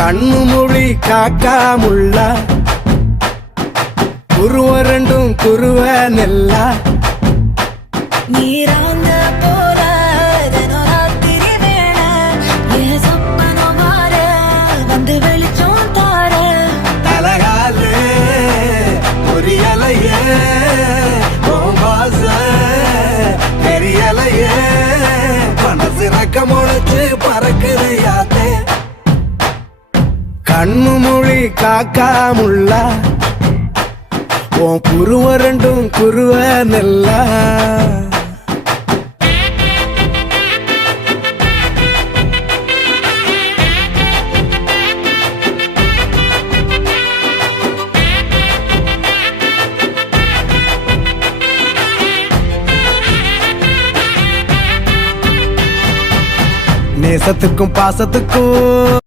கண்ணு மொழி காக்காமுள்ள குருவ ரெண்டும் குருவ நெல்லா நீராங்க போல தினராத்திரி வேண என் சொப்பனம் மாற வந்து வெளிச்சம் தார தலகாலே பொரியலையே வாச பெரியலையே மனசு ரக்க முளைச்சு பறக்குது யாத்தே கண்ணு மொழி காக்காமுள்ள உன் குருவ ரெண்டும் குருவ நெல்லா நேசத்துக்கும் பாசத்துக்கும்